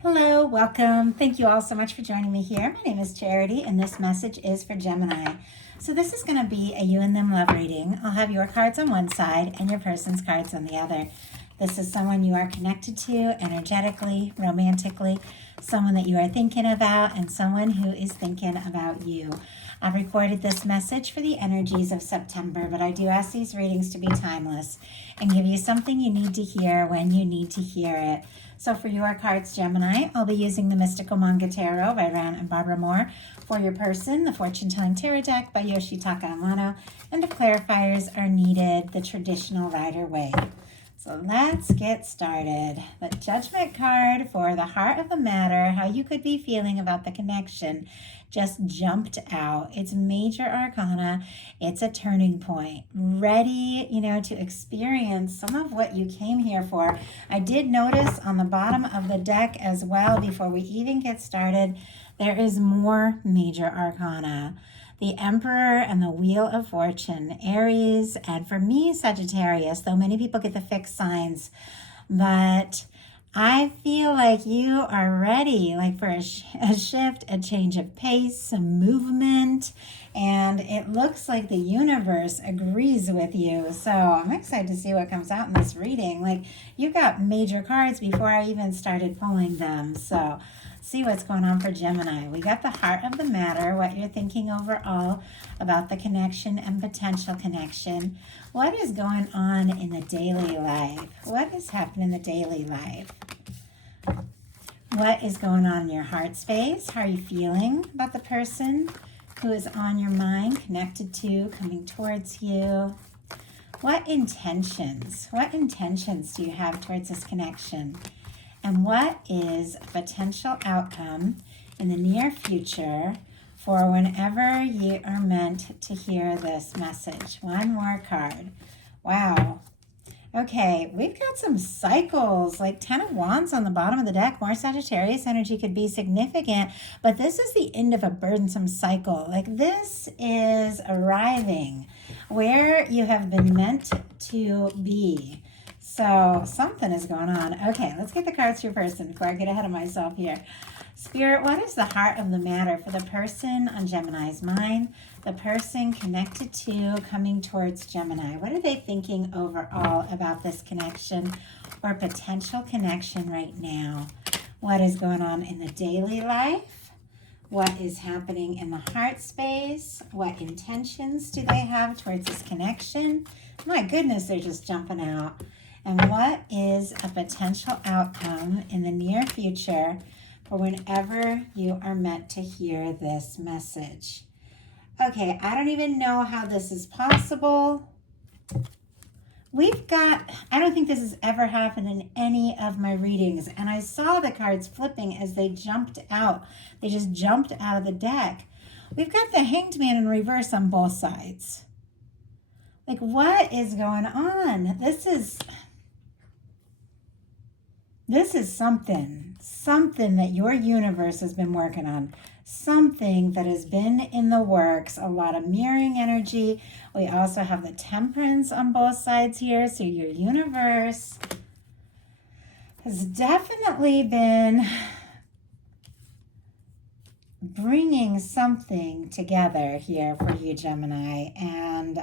Hello, welcome. Thank you all so much for joining me here. My name is Charity, and this message is for Gemini. So this is going to be a you and them love reading. I'll have your cards on one side and your person's cards on the other. This is someone you are connected to energetically, romantically, someone that you are thinking about, and someone who is thinking about you. I've recorded this message for the energies of September, but I do ask these readings to be timeless and give you something you need to hear when you need to hear it. So for your cards, Gemini, I'll be using the Mystical Manga Tarot by Ran and Barbara Moore. For your person, the Fortune Telling Tarot Deck by Yoshitaka Amano. And the clarifiers are needed the traditional Rider-Waite. So let's get started. The Judgment card for the heart of the matter, how you could be feeling about the connection, just jumped out. It's major arcana. It's a turning point. Ready, to experience some of what you came here for. I did notice on the bottom of the deck as well, before we even get started, there is more major arcana. The Emperor and the Wheel of Fortune, Aries, and for me, Sagittarius, though many people get the fixed signs. But I feel like you are ready, like for a shift, a change of pace, some movement, and it looks like the universe agrees with you. So I'm excited to see what comes out in this reading. Like, you got major cards before I even started pulling them. So see what's going on for Gemini. We got the heart of the matter, what you're thinking overall about the connection and potential connection. What is going on in the daily life? What is happening in the daily life? What is going on in your heart space? How are you feeling about the person who is on your mind, connected to, coming towards you? What intentions do you have towards this connection? And what is a potential outcome in the near future for whenever you are meant to hear this message? One more card. Wow. Okay, we've got some cycles, like 10 of Wands on the bottom of the deck. More Sagittarius energy could be significant, but this is the end of a burdensome cycle. Like, this is arriving where you have been meant to be. So something is going on. Okay, let's get the cards for your person before I get ahead of myself here. Spirit, what is the heart of the matter for the person on Gemini's mind? The person connected to, coming towards Gemini. What are they thinking overall about this connection or potential connection right now? What is going on in the daily life? What is happening in the heart space? What intentions do they have towards this connection? My goodness, they're just jumping out. And what is a potential outcome in the near future for whenever you are meant to hear this message? Okay, I don't even know how this is possible. I don't think this has ever happened in any of my readings. And I saw the cards flipping as they jumped out. They just jumped out of the deck. We've got the Hanged Man in reverse on both sides. Like, what is going on? This is something that your universe has been working on, something that has been in the works, a lot of mirroring energy. We also have the Temperance on both sides here, so your universe has definitely been bringing something together here for you, Gemini, and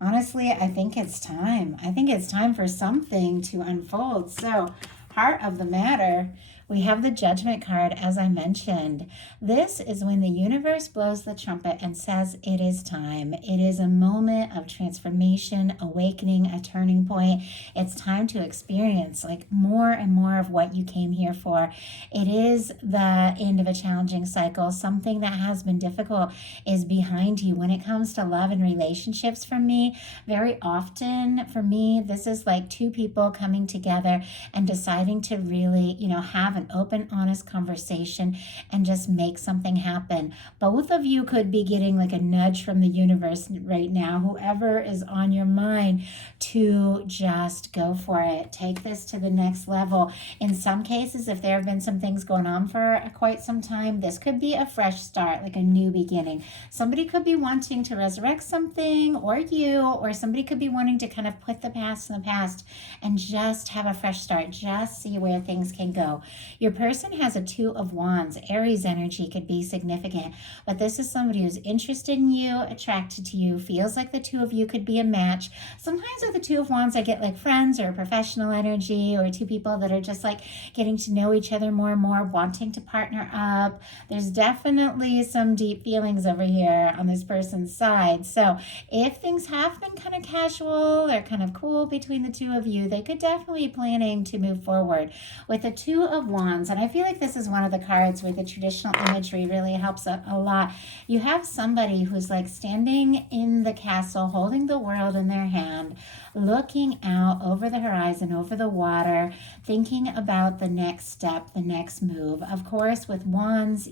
honestly, I think it's time. I think it's time for something to unfold. So, heart of the matter, we have the Judgment card, as I mentioned. This is when the universe blows the trumpet and says it is time. It is a moment of transformation, awakening, a turning point. It's time to experience like more and more of what you came here for. It is the end of a challenging cycle. Something that has been difficult is behind you. When it comes to love and relationships, for me, very often, for me, this is like two people coming together and deciding to really, have an an open, honest conversation and just make something happen. Both of you could be getting like a nudge from the universe right now, whoever is on your mind, to just go for it. Take this to the next level. In some cases, if there have been some things going on for quite some time, this could be a fresh start, like a new beginning. Somebody could be wanting to resurrect something, or you, or somebody could be wanting to kind of put the past in the past and just have a fresh start, just see where things can go. Your person has a Two of Wands. Aries energy could be significant, but this is somebody who's interested in you, attracted to you, feels like the two of you could be a match. Sometimes with the Two of Wands, I get like friends or professional energy, or two people that are just like getting to know each other more and more, wanting to partner up. There's definitely some deep feelings over here on this person's side. So if things have been kind of casual or kind of cool between the two of you, they could definitely be planning to move forward with the Two of Wands. And I feel like this is one of the cards where the traditional imagery really helps a lot. You have somebody who's like standing in the castle, holding the world in their hand, looking out over the horizon, over the water, thinking about the next step, the next move. Of course, with wands,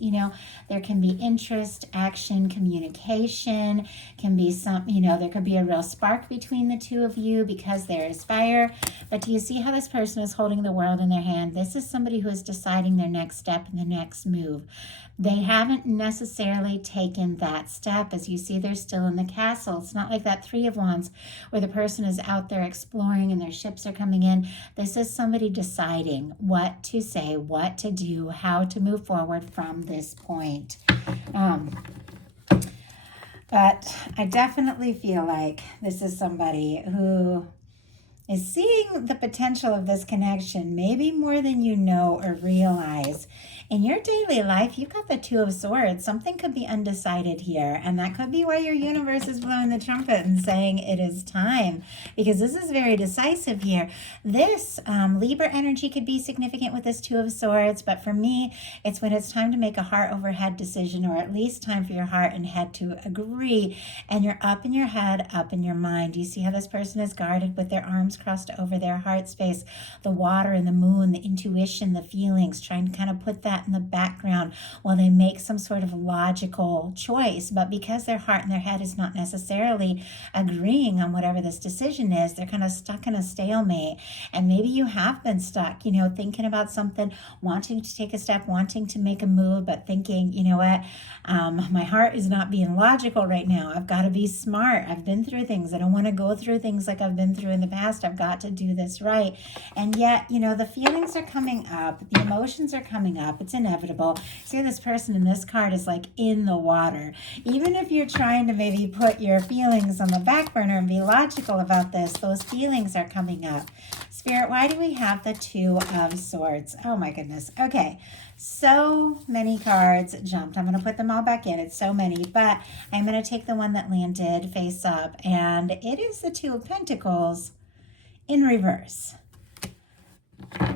there can be interest, action, communication, can be some, there could be a real spark between the two of you because there is fire. But do you see how this person is holding the world in their hand? This is somebody who is deciding their next step and the next move. They haven't necessarily taken that step. As you see, they're still in the castle. It's not like that Three of Wands where the person is out there exploring and their ships are coming in. This is somebody deciding what to say, what to do, how to move forward from this point. But I definitely feel like this is somebody who is seeing the potential of this connection, maybe more than you know or realize. In your daily life, you've got the Two of Swords. Something could be undecided here, and that could be why your universe is blowing the trumpet and saying it is time, because this is very decisive here. This Libra energy could be significant with this Two of Swords, but for me, it's when it's time to make a heart over head decision, or at least time for your heart and head to agree, and you're up in your head, up in your mind. You see how this person is guarded with their arms crossed over their heart space, the water and the moon, the intuition, the feelings, trying to kind of put that in the background while they make some sort of logical choice. But because their heart and their head is not necessarily agreeing on whatever this decision is, they're kind of stuck in a stalemate. And maybe you have been stuck, thinking about something, wanting to take a step, wanting to make a move, but thinking, my heart is not being logical right now. I've got to be smart. I've been through things. I don't want to go through things like I've been through in the past. I've got to do this right. And yet, the feelings are coming up. The emotions are coming up. It's inevitable. See, this person in this card is like in the water. Even if you're trying to maybe put your feelings on the back burner and be logical about this, those feelings are coming up. Spirit, why do we have the Two of Swords? Oh my goodness. Okay. So many cards jumped. I'm going to put them all back in. It's so many, but I'm going to take the one that landed face up, and it is the Two of Pentacles in reverse.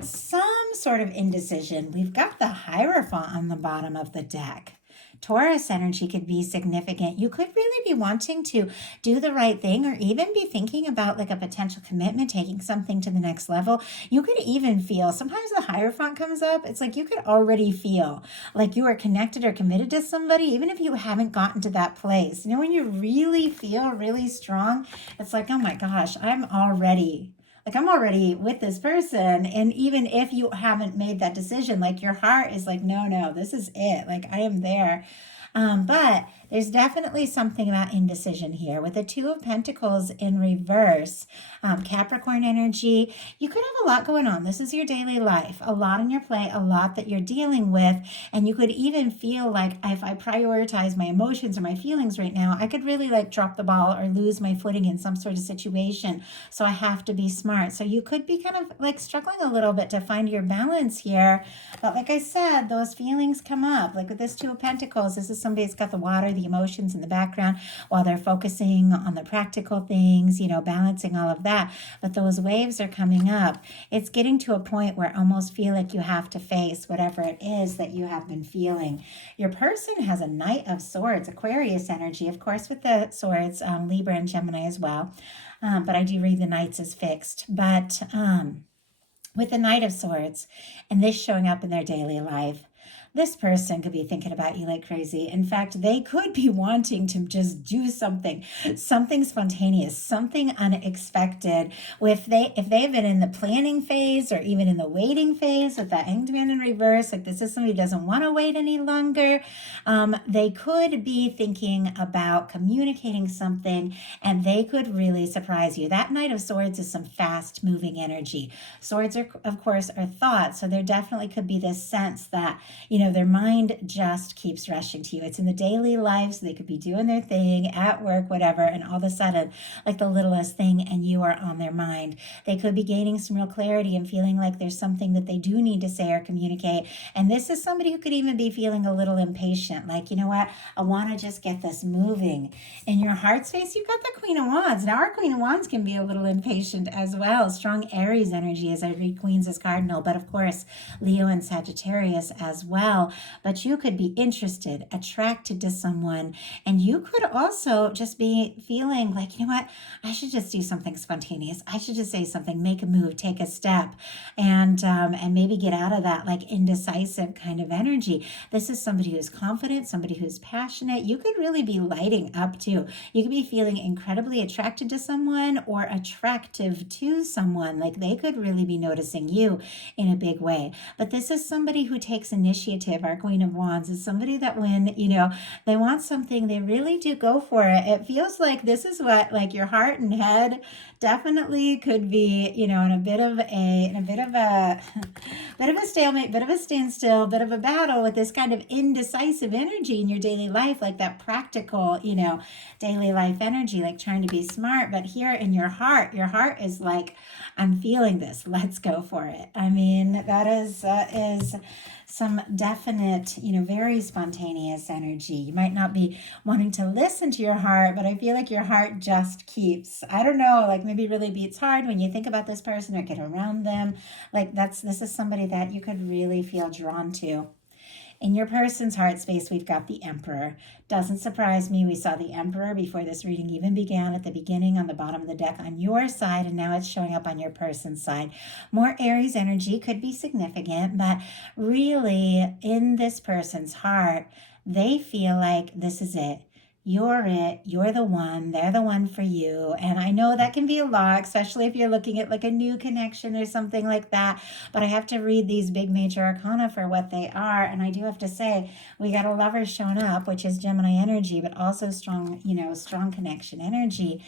Some sort of indecision. We've got the Hierophant on the bottom of the deck. Taurus energy could be significant. You could really be wanting to do the right thing, or even be thinking about like a potential commitment, taking something to the next level. You could even feel, sometimes the Hierophant comes up, it's like you could already feel like you are connected or committed to somebody, even if you haven't gotten to that place. When you really feel really strong, it's like, oh my gosh, I'm already with this person. And even if you haven't made that decision, like your heart is like, no, this is it. Like I am there. But there's definitely something about indecision here. With the Two of Pentacles in reverse, Capricorn energy, you could have a lot going on. This is your daily life, a lot on your plate, a lot that you're dealing with. And you could even feel like if I prioritize my emotions or my feelings right now, I could really like drop the ball or lose my footing in some sort of situation. So I have to be smart. So you could be kind of like struggling a little bit to find your balance here. But like I said, those feelings come up. Like with this Two of Pentacles, this is somebody that's got the water, the emotions in the background while they're focusing on the practical things, balancing all of that. But those waves are coming up. It's getting to a point where I almost feel like you have to face whatever it is that you have been feeling. Your person has a Knight of Swords, Aquarius energy, of course, with the swords, Libra and Gemini as well. But I do read the Knights as fixed. But With the Knight of Swords and this showing up in their daily life, this person could be thinking about you like crazy. In fact, they could be wanting to just do something spontaneous, something unexpected. If they've been in the planning phase or even in the waiting phase with that Hanged Man in reverse, like this is somebody who doesn't want to wait any longer. They could be thinking about communicating something, and they could really surprise you. That Knight of Swords is some fast moving energy. Swords are, of course, are thoughts, so there definitely could be this sense that their mind just keeps rushing to you. It's in the daily life, so they could be doing their thing at work, whatever, and all of a sudden, like the littlest thing, and you are on their mind. They could be gaining some real clarity and feeling like there's something that they do need to say or communicate. And this is somebody who could even be feeling a little impatient, like, you know what, I want to just get this moving. In your heart space, you've got the Queen of Wands. Now, our Queen of Wands can be a little impatient as well. Strong Aries energy as I read Queens as cardinal, but of course, Leo and Sagittarius as well. But you could be interested, attracted to someone, and you could also just be feeling like, you know what, I should just do something spontaneous. I should just say something, make a move, take a step, and maybe get out of that like indecisive kind of energy. This is somebody who's confident, somebody who's passionate. You could really be lighting up too. You could be feeling incredibly attracted to someone or attractive to someone. Like they could really be noticing you in a big way. But this is somebody who takes initiative. Our Queen of Wands is somebody that when, they want something, they really do go for it. It feels like this is what like your heart and head definitely could be, in a bit of a stalemate, bit of a standstill, bit of a battle with this kind of indecisive energy in your daily life, like that practical, daily life energy, like trying to be smart. But here in your heart is like, I'm feeling this. Let's go for it. I mean, that is some definite, very spontaneous energy. You might not be wanting to listen to your heart, but I feel like your heart just keeps, I don't know, like maybe really beats hard when you think about this person or get around them. Like this is somebody that you could really feel drawn to. In your person's heart space, we've got the Emperor. Doesn't surprise me. We saw the Emperor before this reading even began at the beginning on the bottom of the deck on your side, and now it's showing up on your person's side. More Aries energy could be significant, but really in this person's heart, they feel like this is it. You're it. You're the one. They're the one for you. And I know that can be a lot, especially if you're looking at like a new connection or something like that. But I have to read these big major arcana for what they are. And I do have to say, we got a Lover shown up, which is Gemini energy, but also strong, strong connection energy.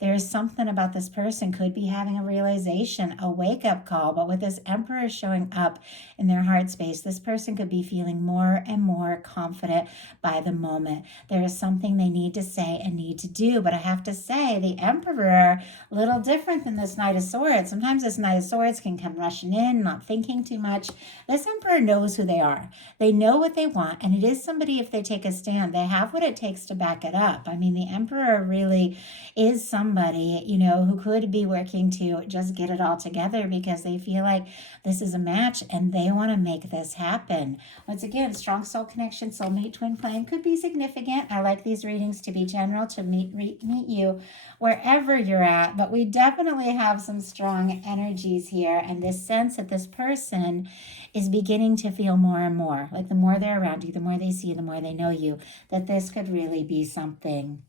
There's something about this person could be having a realization, a wake-up call, but with this Emperor showing up in their heart space, this person could be feeling more and more confident by the moment. There is something they need to say and need to do, but I have to say, the Emperor, a little different than this Knight of Swords. Sometimes this Knight of Swords can come rushing in, not thinking too much. This Emperor knows who they are. They know what they want, and it is somebody, if they take a stand, they have what it takes to back it up. I mean, the Emperor really is somebody, who could be working to just get it all together because they feel like this is a match and they want to make this happen. Once again, strong soul connection, soulmate, twin flame could be significant. I like these readings to be general, to meet you wherever you're at, but we definitely have some strong energies here, and this sense that this person is beginning to feel more and more, like the more they're around you, the more they see you, the more they know you, that this could really be something.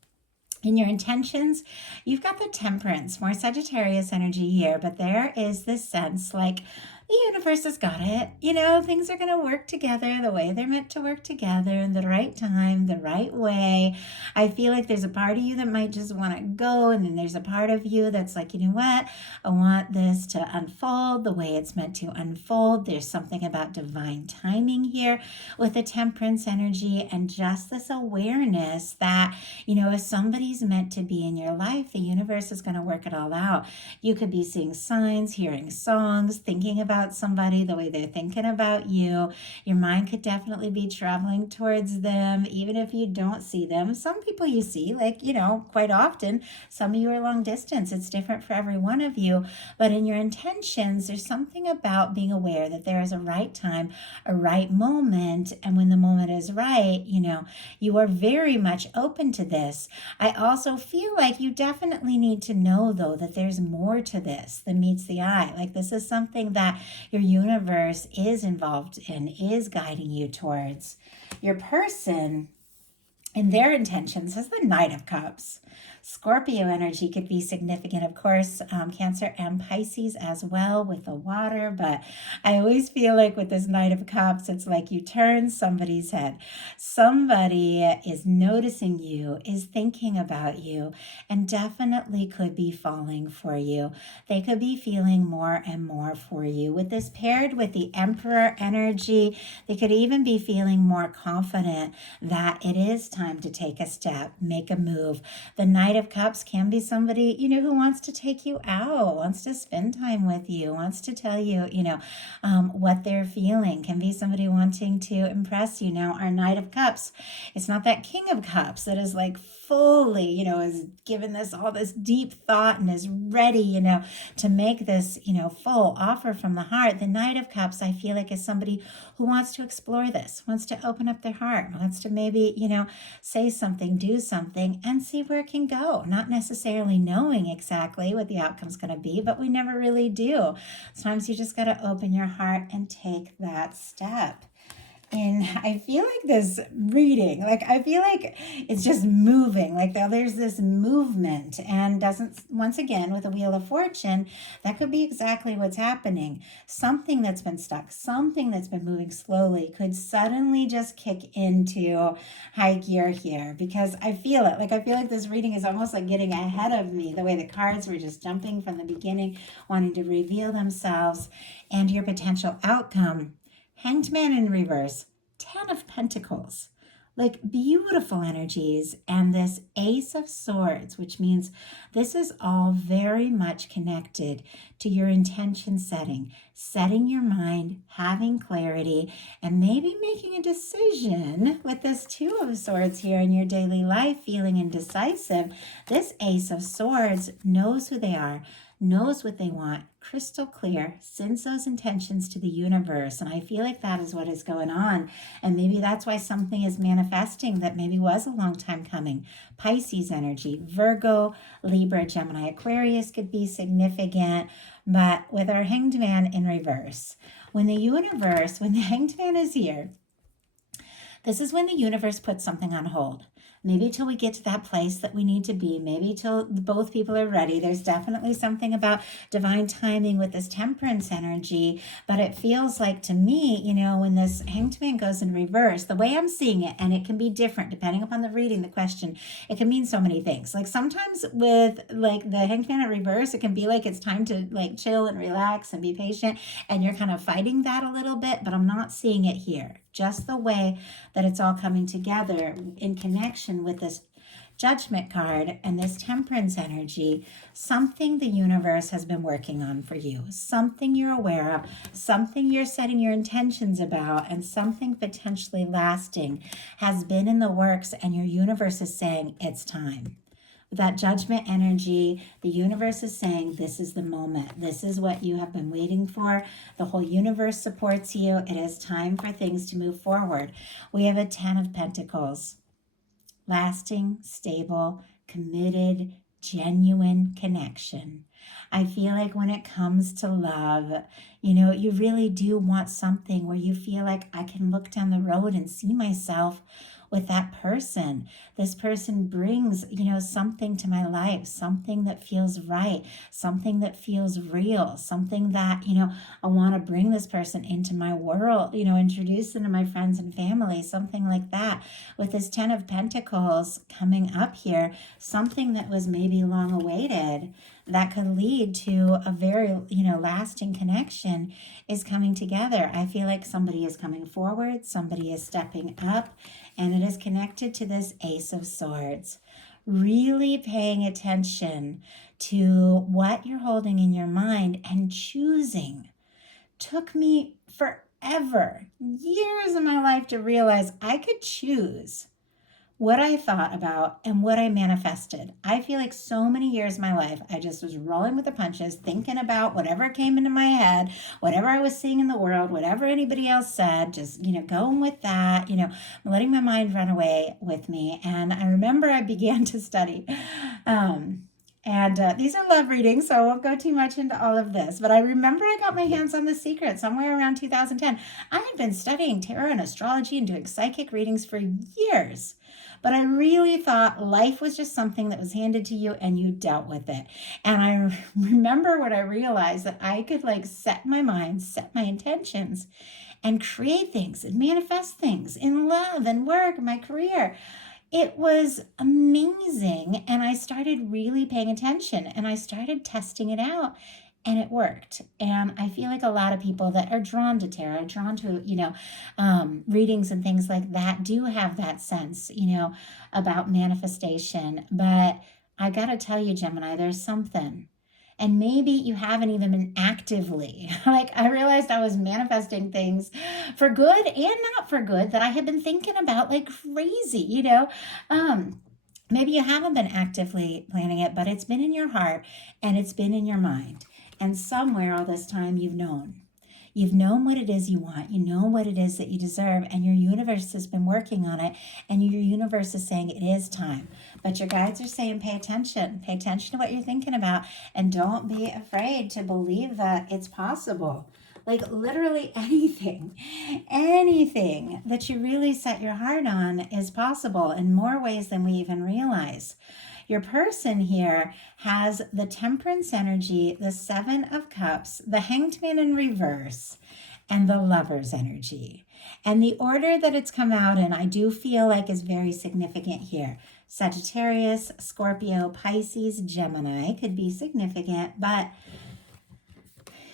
In your intentions, you've got the Temperance, more Sagittarius energy here, but there is this sense like the universe has got it. Things are going to work together the way they're meant to work together in the right time, the right way. I feel like there's a part of you that might just want to go, and then there's a part of you that's like, you know what? I want this to unfold the way it's meant to unfold. There's something about divine timing here with the Temperance energy and just this awareness that, if somebody's meant to be in your life, the universe is going to work it all out. You could be seeing signs, hearing songs, thinking about somebody the way they're thinking about you. Your mind could definitely be traveling towards them, even if you don't see them. Some people you see, like, quite often. Some of you are long distance. It's different for every one of you. But in your intentions, there's something about being aware that there is a right time, a right moment. And when the moment is right, you are very much open to this. I also feel like you definitely need to know, though, that there's more to this than meets the eye. Like this is something that your universe is involved in, is guiding you towards. Your person and their intentions is the Knight of Cups. Scorpio energy could be significant, of course, Cancer and Pisces as well with the water. But I always feel like with this Knight of Cups, it's like you turn somebody's head. Somebody is noticing you, is thinking about you, and definitely could be falling for you. They could be feeling more and more for you. With this paired with the Emperor energy, they could even be feeling more confident that it is time to take a step, make a move. The Knight of Cups can be somebody, who wants to take you out, wants to spend time with you, wants to tell you, what they're feeling. Can be somebody wanting to impress you. Now, our Knight of Cups, it's not that King of Cups that is like fully, is given this all this deep thought and is ready, to make this, full offer from the heart. The Knight of Cups, I feel like, is somebody who wants to explore this, wants to open up their heart, wants to maybe, say something, do something, and see where it can go. Not necessarily knowing exactly what the outcome's going to be, but we never really do. Sometimes you just got to open your heart and take that step. And I feel like this reading, I feel like it's just moving, there's this movement, and doesn't, once again, with the Wheel of Fortune, that could be exactly what's happening. Something that's been stuck, something that's been moving slowly could suddenly just kick into high gear here, because I feel it. I feel like this reading is almost like getting ahead of me, the way the cards were just jumping from the beginning, wanting to reveal themselves and your potential outcome. Hanged Man in reverse, 10 of Pentacles, beautiful energies, and this Ace of Swords, which means this is all very much connected to your intention setting your mind, having clarity, and maybe making a decision with this Two of Swords here in your daily life, feeling indecisive. This Ace of Swords knows who they are, knows what they want, crystal clear, sends those intentions to the universe. And I feel like that is what is going on. And maybe that's why something is manifesting that maybe was a long time coming. Pisces energy, Virgo, Libra, Gemini, Aquarius could be significant. But with our Hanged Man in reverse, when the Hanged Man is here, this is when the universe puts something on hold. Maybe till we get to that place that we need to be, maybe till both people are ready. There's definitely something about divine timing with this Temperance energy, but it feels like to me, when this Hanged Man goes in reverse, the way I'm seeing it, and it can be different depending upon the reading, the question, it can mean so many things. Sometimes with the Hanged Man in reverse, it can be like it's time to chill and relax and be patient, and you're kind of fighting that a little bit, but I'm not seeing it here. Just the way that it's all coming together in connection with this Judgment card and this Temperance energy, something the universe has been working on for you, something you're aware of, something you're setting your intentions about, and something potentially lasting has been in the works, and your universe is saying it's time. That Judgment energy, the universe is saying this is the moment. This is what you have been waiting for. The whole universe supports you. It is time for things to move forward. We have a 10 of Pentacles. Lasting, stable, committed, genuine connection. I feel like when it comes to love, you really do want something where you feel like I can look down the road and see myself with that person. This person brings, something to my life, something that feels right, something that feels real, something that, I want to bring this person into my world, introduce them to my friends and family, something like that. With this 10 of Pentacles coming up here, something that was maybe long awaited, that could lead to a very, lasting connection is coming together. I feel like somebody is coming forward, somebody is stepping up, and it is connected to this Ace of Swords. Really paying attention to what you're holding in your mind and choosing. Took me forever, years of my life to realize I could choose what I thought about and what I manifested. I feel like so many years of my life, I just was rolling with the punches, thinking about whatever came into my head, whatever I was seeing in the world, whatever anybody else said, just, going with that, letting my mind run away with me. And I remember I began to study And these are love readings, so I won't go too much into all of this. But I remember I got my hands on The Secret somewhere around 2010. I had been studying tarot and astrology and doing psychic readings for years. But I really thought life was just something that was handed to you and you dealt with it. And I remember when I realized that I could like set my mind, set my intentions, and create things and manifest things in love and work, my career. It was amazing. And I started really paying attention and I started testing it out and it worked. And I feel like a lot of people that are drawn to tarot, drawn to, readings and things like that do have that sense, about manifestation. But I got to tell you, Gemini, there's something. And maybe you haven't even been actively. Like I realized I was manifesting things for good and not for good that I had been thinking about like crazy. Maybe you haven't been actively planning it, but it's been in your heart and it's been in your mind. And somewhere all this time you've known. You've known what it is you want. You know what it is that you deserve, and your universe has been working on it, and your universe is saying it is time. But your guides are saying pay attention. Pay attention to what you're thinking about, and don't be afraid to believe that it's possible. Like literally anything that you really set your heart on is possible in more ways than we even realize. Your person here has the Temperance energy, the Seven of Cups, the Hanged Man in reverse, and the Lover's energy. And the order that it's come out in, I do feel like is very significant here. Sagittarius, Scorpio, Pisces, Gemini could be significant, but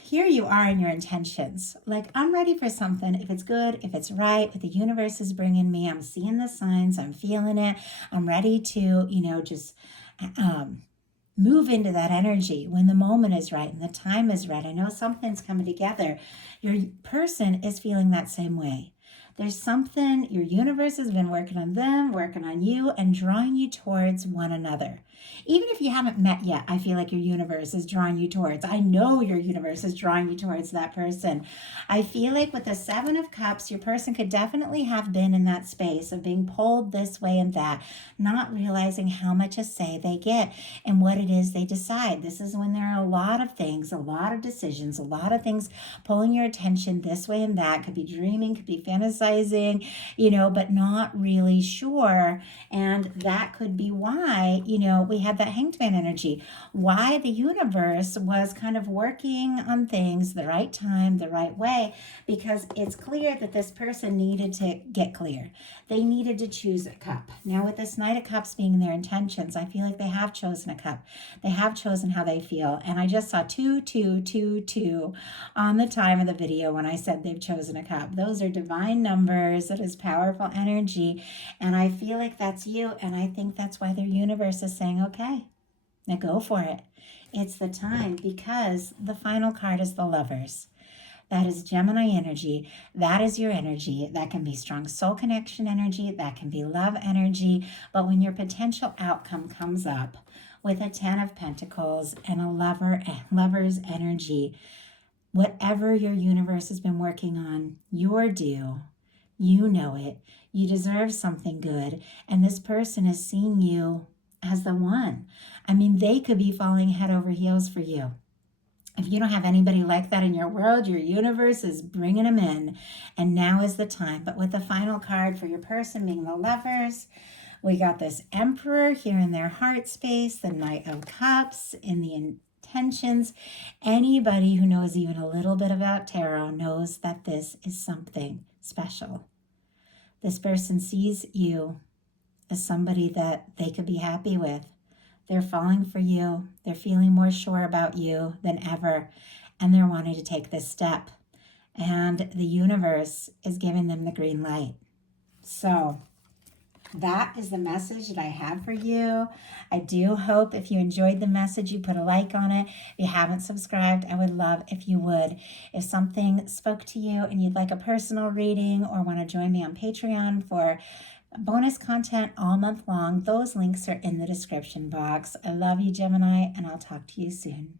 here you are in your intentions. Like, I'm ready for something. If it's good, if it's right, if the universe is bringing me, I'm seeing the signs, I'm feeling it. I'm ready to, just move into that energy when the moment is right and the time is right. I know something's coming together. Your person is feeling that same way. There's something, your universe has been working on them, working on you, and drawing you towards one another. Even if you haven't met yet, I feel like your universe is drawing you towards. I know your universe is drawing you towards that person. I feel like with the Seven of Cups, your person could definitely have been in that space of being pulled this way and that, not realizing how much a say they get and what it is they decide. This is when there are a lot of things, a lot of decisions, a lot of things pulling your attention this way and that. Could be dreaming, could be fantasizing, but not really sure. And that could be why, we had that Hanged Man energy. Why the universe was kind of working on things the right time, the right way, because it's clear that this person needed to get clear. They needed to choose a cup. Now with this Knight of Cups being their intentions, I feel like they have chosen a cup. They have chosen how they feel. And I just saw 2, 2, 2, 2 on the time of the video when I said they've chosen a cup. Those are divine numbers. That is powerful energy. And I feel like that's you. And I think that's why their universe is saying, okay, now go for it. It's the time, because the final card is the Lovers. That is Gemini energy. That is your energy. That can be strong soul connection energy. That can be love energy. But when your potential outcome comes up with a 10 of Pentacles and a lover's energy, whatever your universe has been working on, you're due. You know it. You deserve something good. And this person is seeing you as the one. I mean, they could be falling head over heels for you. If you don't have anybody like that in your world, your universe is bringing them in. And now is the time. But with the final card for your person being the Lovers, we got this Emperor here in their heart space, the Knight of Cups in the intentions. Anybody who knows even a little bit about tarot knows that this is something special. This person sees you as somebody that they could be happy with. They're falling for you. They're feeling more sure about you than ever. And they're wanting to take this step. And the universe is giving them the green light. So that is the message that I have for you. I do hope if you enjoyed the message, you put a like on it. If you haven't subscribed, I would love if you would. If something spoke to you and you'd like a personal reading or want to join me on Patreon for bonus content all month long, those links are in the description box. I love you, Gemini, and I'll talk to you soon.